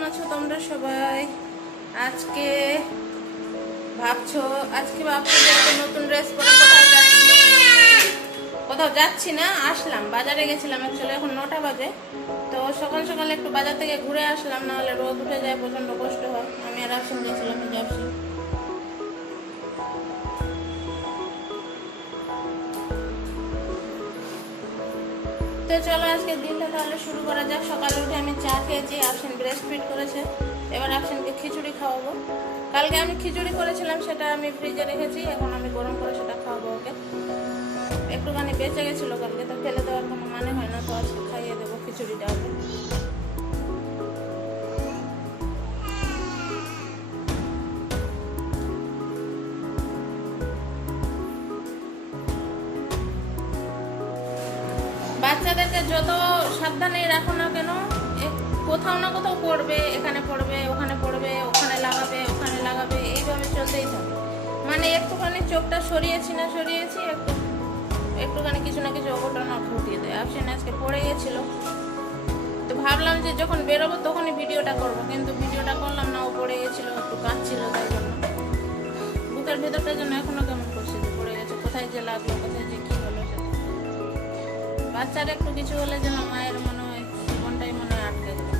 কেমন আছো তোমরা সবাই? আজকে ভাবছো যে একটা নতুন ড্রেস পরে কোথাও যাচ্ছি না। আসলাম, বাজারে গেছিলাম অ্যাকচুয়ালি, এখন 9টা বাজে। তো সকাল সকাল একটু বাজার থেকে ঘুরে আসলাম, নাহলে রোদ উঠে যায়, প্রচন্ড কষ্ট হয়। আমি আর আসলাম গেছিলাম যাচ্ছি। তো চলো আজকে দিনটা তাহলে শুরু করা যাক। সকালে উঠে আমি চা খেয়েছি, আফসিন ব্রেস্ট ফিড করেছে, এবার আফসিনকে খিচুড়ি খাওয়াবো। কালকে আমি খিচুড়ি করেছিলাম, সেটা আমি ফ্রিজে রেখেছি, এখন আমি গরম করে সেটা খাওয়াবো ওকে। একটুখানি বেঁচে গেছিলো কালকে, তো ফেলে দেওয়ার কোনো মানে হয় না, তো আজকে খাইয়ে দেবো খিচুড়িটা ওকে। বাচ্চাদেরকে যত সাবধানে রাখো না কেন, কোথাও না কোথাও পড়বে, এখানে পড়বে, ওখানে পড়বে, ওখানে লাগাবে, এইভাবে চলতেই থাকে। মানে একটুখানি চোখটা সরিয়েছি একটুখানি কিছু না কিছু অঘটনা ঘটিয়ে দেয়। আফসিন আজকে পড়ে গেছিল, তো ভাবলাম যে যখন বেরোবো তখনই ভিডিওটা করবো, কিন্তু ভিডিওটা করলাম না। ও পড়ে গেছিল, একটু কাঁদছিল, তাই জন্য বুকের ভেতরটার জন্য এখনো কেমন করছে যে পড়ে গেছে, কোথায় যে লাগলো, কোথায় যে কি হলো। বাচ্চারা একটু কিছু হলে যেন মায়ের মনে হয় জীবনটাই মনে হয় আটকে গেল।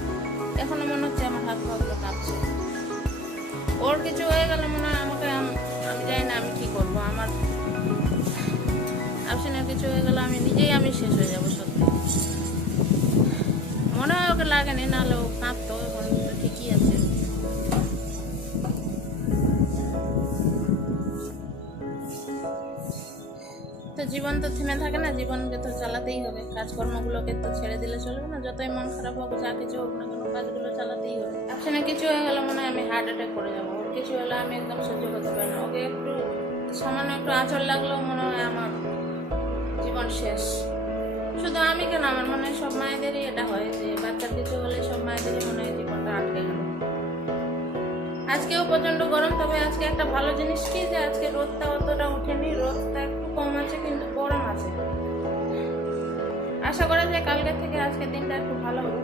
এখনো মনে হচ্ছে আমার হাত পাগুলো কাঁপছে। ওর কিছু হয়ে গেলে মনে হয় আমাকে, আমি জানি না আমি কি করবো। আমার আফসিনের কিছু হয়ে গেলে আমি শেষ হয়ে যাবো সত্যি। মনে হয় ওকে লাগেনি, নাহলে ও কাঁপতো, এখন তো ঠিকই আছে। তো জীবন তো থেমে থাকে না, জীবনকে তো চালাতেই হবে, কাজকর্মগুলোকে তো ছেড়ে দিলে চলবে না। যতই মন খারাপ হোক, যা কিছু হোক না কেন, কাজগুলো চালাতেই হবে। আফসিনের কিছু হয়ে গেলে মনে হয় আমি হার্ট অ্যাটাক করে যাবো। ওর কিছু হলে আমি একদম সহ্য করতে পারি না। ওকে একটু সামান্য একটু আঁচড় লাগলেও মনে হয় আমার জীবন শেষ। শুধু আমি কেন, আমার মনে হয় সব মায়েদেরই এটা হয়, যে বাচ্চার কিছু হলে সব মায়েদেরই মনে হয় জীবনটা আটকে গেল। আজকেও প্রচন্ড গরম, তবে আজকে একটা ভালো জিনিস কি, যে আজকে রোদটা অতটা উঠেনি, রোদটা একটু কম আছে, কিন্তু গরম আছে। আশা করা যায় কালকের থেকে আজকের দিনটা একটু ভালো হবে।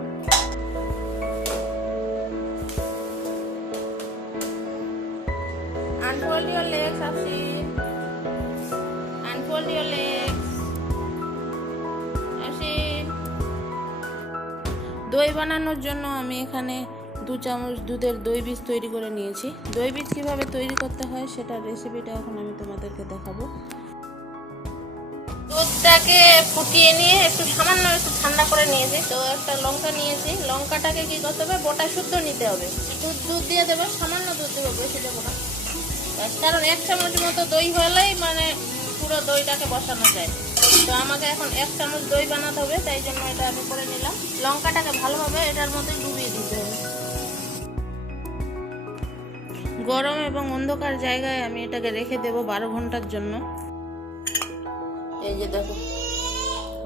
Unfold your legs, Afshin. Unfold your legs. Afshin. দই বানানোর জন্য আমি এখানে 2 চামচ দুধের দই বীজ তৈরি করে নিয়েছি। দই বীজ কীভাবে তৈরি করতে হয় সেটার রেসিপিটা এখন আমি তোমাদেরকে দেখাবো। দুধটাকে ফুটিয়ে নিয়ে সামান্য একটু ঠান্ডা করে নিয়েছি। তো একটা লঙ্কা নিয়েছি, লঙ্কাটাকে কি করতে হবে, গোটা শুদ্ধ নিতে হবে। দুধ দিয়ে দেবো, সামান্য দুধ দেবো, বেশি দেবো না। কারণ 1 চামচ মতো দই হলেই মানে পুরো দইটাকে বসানো যায়। তো আমাকে এখন 1 চামচ দই বানাতে হবে, তাই জন্য এটা আমি করে নিলাম। লঙ্কাটাকে ভালোভাবে এটার মধ্যে ডুবিয়ে দিতে হবে। গরম এবং অন্ধকার জায়গায় আমি এটাকে রেখে দেবো 12 ঘন্টার জন্য। এই যে দেখো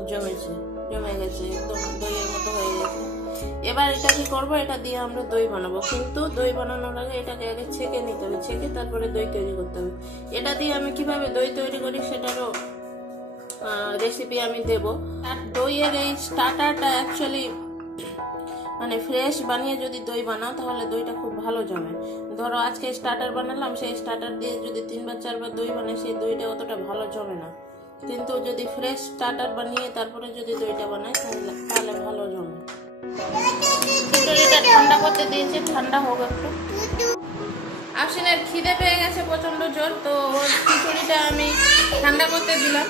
জমে গেছে, একদম দইয়ের মতো হয়ে গেছে। এবার এটা কি করবো, এটা দিয়ে আমরা দই বানাবো, কিন্তু দই বানানোর আগে এটাকে আগে ছেঁকে নিতে হবে, ছেঁকে তারপরে দই তৈরি করতে হবে। এটা দিয়ে আমি কিভাবে দই তৈরি করি সেটারও রেসিপি আমি দেব। আর দইয়ের এই স্টার্টারটা অ্যাকচুয়ালি মানে ফ্রেশ বানিয়ে যদি দই বানাও তাহলে দইটা খুব ভালো জমে। ধরো আজকে স্টার্টার বানালাম, সেই স্টার্টার দিয়ে যদি 3 বা 4 বার দই বানাই, সেই দইটা অতটা ভালো জমে না। কিন্তু যদি ফ্রেশ স্টার্টার বানিয়ে তারপরে যদি দইটা বানাই তাহলে ভালো জমে। খিচুড়িটা ঠান্ডা করতে দিয়েছি, ঠান্ডা হোক একটু। আফসিনের খিদে পেয়ে গেছে প্রচন্ড জোর, তো ওর খিচুড়িটা আমি ঠান্ডা করতে দিলাম।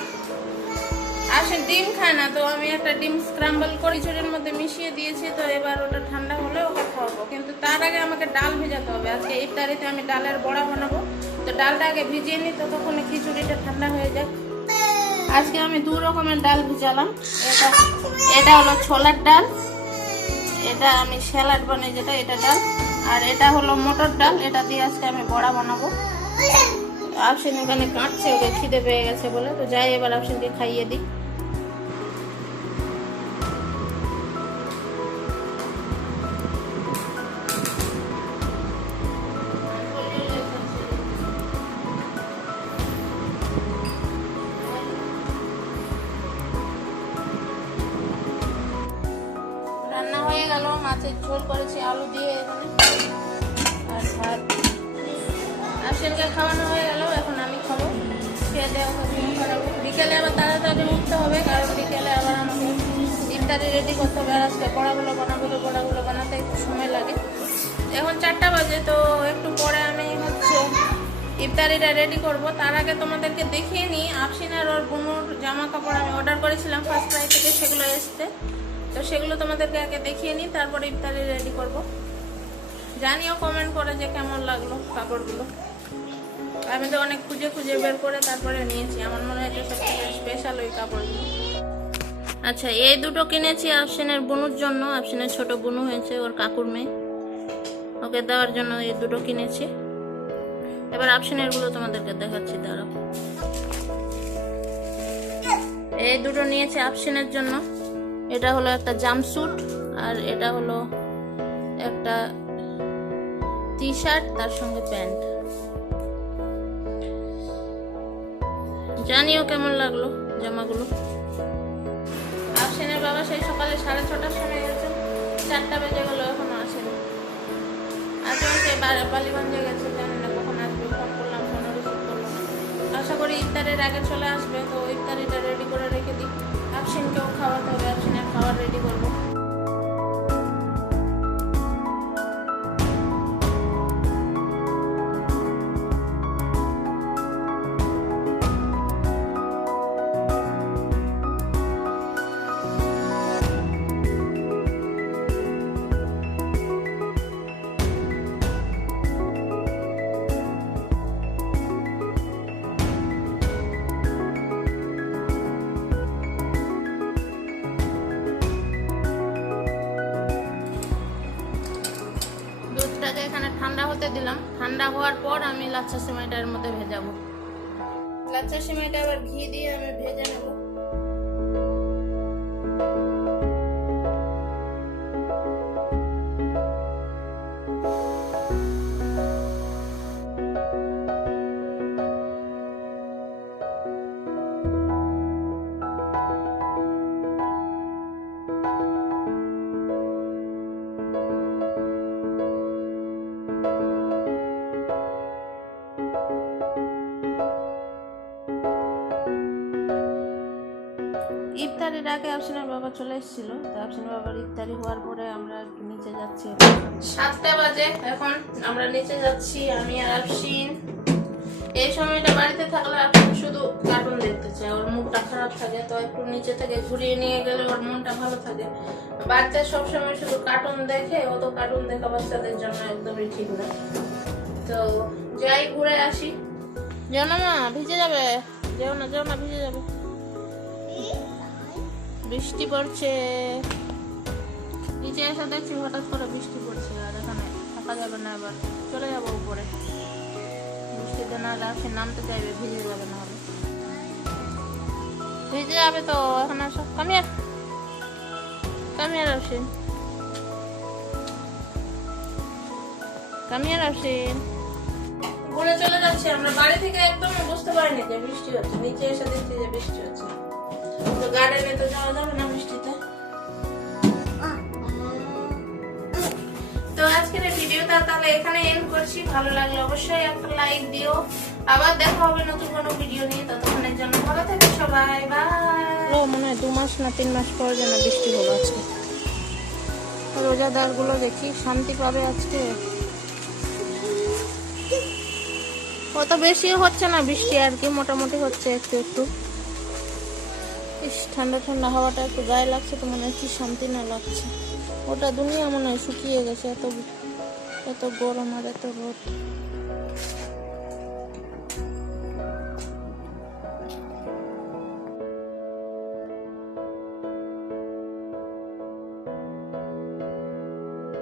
আফসিন ডিম খায় না, তো আমি একটা ডিম স্ক্রাম্বল করে খিচুড়ির মধ্যে মিশিয়ে দিয়েছি। তো এবার ওটা ঠান্ডা হলে ওকে খাওয়াবো, কিন্তু তার আগে আমাকে ডাল ভেজাতে হবে। আজকে ইফতারিতে আমি ডালের বড়া বানাবো, তো ডালটা আগে ভিজিয়ে নিই, ততক্ষণে খিচুড়িটা ঠান্ডা হয়ে যাক। আজকে আমি 2 রকমের ডাল ভিজালাম। এটা হলো ছোলার ডাল, এটা আমি স্যালাড বানাই যেটা, এটা ডাল। আর এটা হলো মটর ডাল, এটা দিয়ে আজকে আমি বড়া বানাবো। আফসিন ওখানে কাঁদছে, ওকে খিদে পেয়ে গেছে বলে। তো যাই এবার আফসিনকে খাইয়ে দিই। রান্না হয়ে গেল, গেল, মাছের ঝোল করেছি আলু দিয়ে এখানে, আর ভাত। আফসিনকে খাওয়ানো হয়ে গেল, এখন আমি খাবো। খেয়ে দেওয়া ঘুম পাড়াবো। বিকেলে আবার তাড়াতাড়ি উঠতে হবে, কারণ বিকেলে আবার আমাকে ইফতারি রেডি করতে হবে। আর আজকে বড়াগুলো বানাবো, তো বড়াগুলো বানাতে একটু সময় লাগে। এখন 4টা বাজে, তো একটু পরে আমি হচ্ছে ইফতারিটা রেডি করব। তার আগে তোমাদেরকে দেখিয়ে নিই, আফসিন আর ওর বোনুর জামা কাপড় আমি অর্ডার করেছিলাম ফার্স্ট ক্রাই থেকে, সেগুলো এসছে। তো সেগুলো তোমাদেরকে আগে দেখিয়ে নিই, তারপরে ইফতারি রেডি করব। জানিও কমেন্ট করে যে কেমন লাগলো কাপড়গুলো। আমি তো অনেক খুঁজে খুঁজে বের করে তারপরে নিয়েছি। আমার মনে হচ্ছে সবথেকে স্পেশাল ওই কাপড়গুলো। আচ্ছা, এই দুটো কিনেছি আফসিনের বোনুর জন্য। আফসিনের ছোট বোনু হয়েছে, ওর কাকুর মেয়ে, ওকে দেওয়ার জন্য এই দুটো কিনেছি। এবার আফসিনের গুলো তোমাদেরকে দেখাচ্ছি, দাঁড়াও। এই দুটো নিয়েছি আফসিনের জন্য। এটা হলো একটা জাম্পস্যুট, আর এটা হলো একটা টি শার্ট, তার সঙ্গে প্যান্ট। জানিও কেমন লাগলো জামাগুলো। আফসিনের বাবা সেই সকালে 6:30টার সময় গেছে, 4টা বেজে গেল, এখনো আসেনি। আজও সে বালিগঞ্জে গেছে, জানি না কখন আসবে। ফোন করলাম, ফোন রিসিভ করলো না। আশা করি ইফতারের আগে চলে আসবে। তো ইফতারিটা রেডি করে রেখে দিই, আফসিনকেও খাওয়াতে হবে, আফসিনের খাবার রেডি করবো। দুধটাকে এখানে ঠান্ডা হতে দিলাম। ঠান্ডা হওয়ার পর আমি লাচ্ছা সেমাইটার মধ্যে ভেজাবো। লাচ্ছা সেমাইটা আবার ঘি দিয়ে আমি ভেজে নেব। ইফতারির আগে আফসিনের বাবা চলে এসেছিল। তো আফসিনের বাবার ইফতারি হওয়ার পরে আমরা একটু নিচে যাচ্ছি। 7টা বাজে, এখন আমরা নিচে যাচ্ছি আমি আর আফসিন। এই সময়টা বাড়িতে থাকলে আফসিন শুধু কার্টুন দেখতে চায়, ওর মুডটা খারাপ থাকে। তো একটু নিচে থেকে ঘুরিয়ে নিয়ে গেলে ওর মনটা ভালো থাকে। বাচ্চা সবসময় শুধু কার্টুন দেখে, ও তো কার্টুন দেখা বাচ্চাদের জন্য একদমই ঠিক না। তো যাই, ঘুরে আসি। যেও না মা, ভিজে যাবে। যেও না, যেও না, ভিজে যাবে। বৃষ্টি পড়ছে, নিচে এসে দেখছি হঠাৎ করে বৃষ্টি পড়ছে। আর এখানে থাকা যাবে না, এবার চলে যাবো উপরে। বৃষ্টিতে না লাগছে, নামতে চাইবে, ভিজে যাবে, না হলে ভিজে যাবে। তো এখন আসো, কামিয়ার কামিয়ার আসেন, কামিয়ার আসেন। ঘুরে চলে যাচ্ছি আমরা। বাড়ি থেকে একদম বুঝতে পারিনি যে বৃষ্টি হচ্ছে, নিচে এসে দেখছি যে বৃষ্টি হচ্ছে। তো গার্ডেনে তো যাওয়া যাবে না বৃষ্টিতে। তো আজকের এই ভিডিওটা তাহলে এখানে এন্ড করছি। ভালো লাগলে অবশ্যই একটা লাইক দিও। আবার দেখা হবে নতুন কোনো ভিডিও নিয়ে। ততক্ষণের জন্য ভালো থেকো সবাই, বাই। মনে হয় 2 মাস না 3 মাস পর যেন বৃষ্টি হলো আজকে। রোজাদার গুলো দেখি শান্তি পাবে আজকে। অত বেশিও হচ্ছে না বৃষ্টি, আর কি মোটামুটি হচ্ছে একটু একটু। ইস, ঠান্ডা ঠান্ডা হাওয়াটা একটু গায়ে লাগছে, তো মনে হয় কি শান্তি না লাগছে। ওটা দুনিয়া মনে হয় শুকিয়ে গেছে, এত গরম আর এত রোদ।